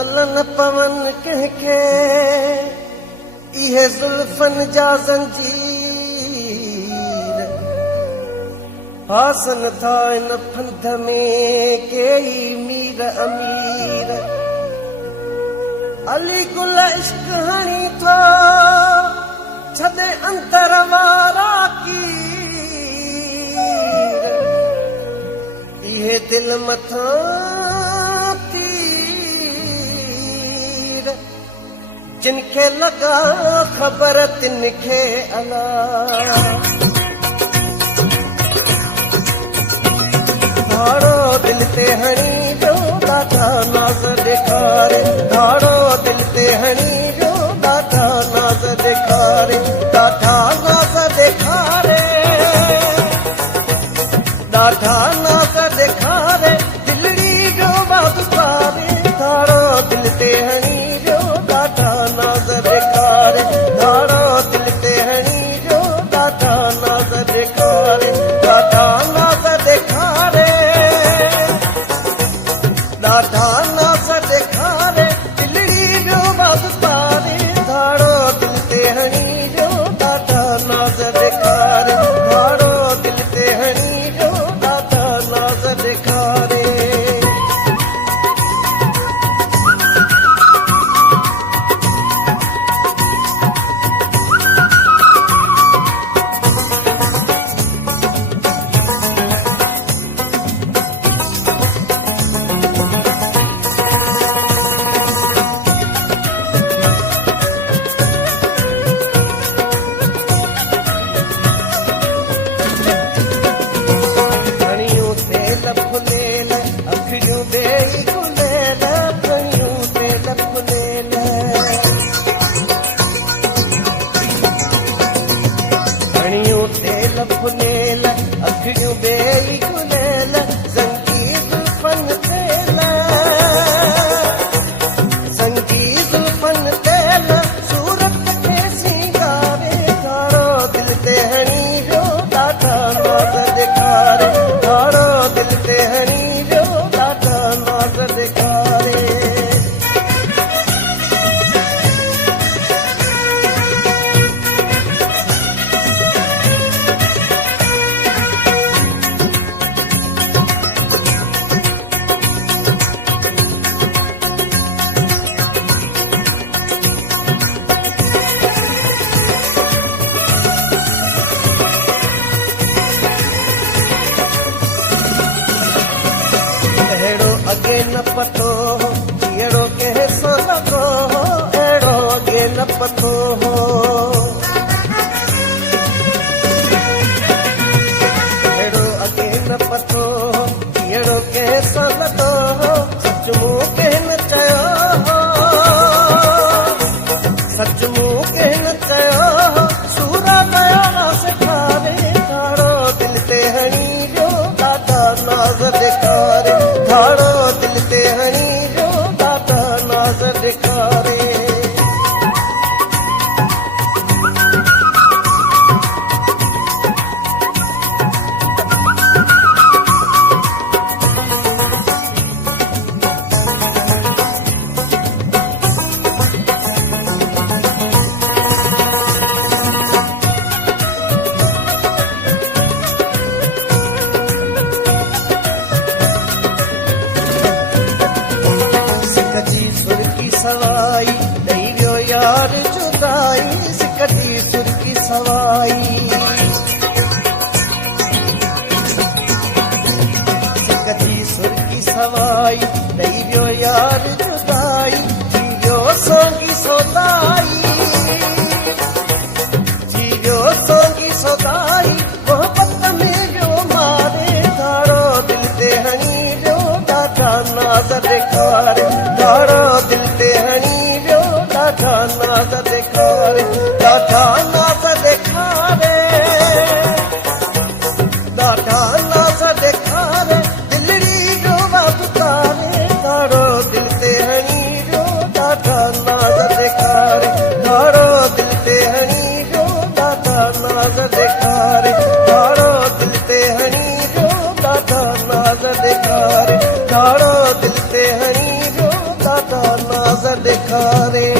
चलन पवन कंहिंखे इहे ज़ुल्फन जा ज़ंजीर हासन था इन फंध में केई मीर अमीर अली गुल इश्क हणी थो छॾे अंतर वारा कीर इहे दिल मथां तीर जिनखे लगा ख़बर तिनखे अला धाड़ो दिल ते हणी जो ॾाढा नाज़ ॾेखारे धाड़ो दिल ते हणी जो ॾाढा नाज़ ॾेखारे ॾाढा नाज़ ॾेखारे ॾाढा नाज़ ॾेखारे दिलड़ी जो वापसारे धाड़ो दिल ते हणी जो ॾाढा नाज़ ॾेखारे धाड़ो दिल ते हणी जो ॾाढा नाज़ ॾेखारे ॾाढा नाज़ ॾेखारे ॾाढा नाज़ ॾेखारे दिलड़ी जो वापसारे धाड़ो दिल ते हणी जो ॾाढा नाज़ ॾेखारे धाड़ो दिल ते हणी जो ॾाढा नाज़ ॾेखारे फुलेल अखियूं बेई गुलेल संगीत फन तेल संगीत फन तेल सूरत खे सिंगारे धाड़ो दिल ते हणी जो ॾाढा नाज़ ॾेखारे धाड़ो दिल ते हणी जो ॾाढा नाज़ ॾेखारे अगे न पतो अहिड़ो कंहिं सां लॻो अहिड़ो अगे न पतो अहिड़ो अगे न पतो अहिड़ो कंहिं सां लॻो सच मूं कंहिं न चयो सच मूं कंहिं न चयो सूरा कया सेखारे धाड़ो दिल ते हणी जो ॾाढा नाज़ ॾेखारे धाड़ो दिल ते हणी जो ॾाढा नाज़ ॾेखारे सवाई ॾई वियो यार जुदाई सिकटी सुर की सवाई सिकटी सुर की सवाई ॾई वियो यार जुदाई थी वियो सोंगी सोदाई थी वियो सोंगी सोदाई मोहबत में वियो मारे धाड़ो दिल ते हणी वियो ॾाढा नाज़ ॾेखारे धाड़ो दिल ते हणी वियो ॾाढा नाज़ ॾेखारे ॾाढा नाज़ ॾेखारे ॾाढा नाज़ ॾेखारे दिलड़ी जो वापसारे धाड़ो दिल ते हणी वियो ॾाढा नाज़ ॾेखारे धाड़ो दिल ते हणी वियो ॾाढा नाज़ ॾेखारे धाड़ो दिल ते हणी वियो ॾाढा नाज़ ॾेखारे धाड़ो दिल ते हणी वियो ॾाढा खारे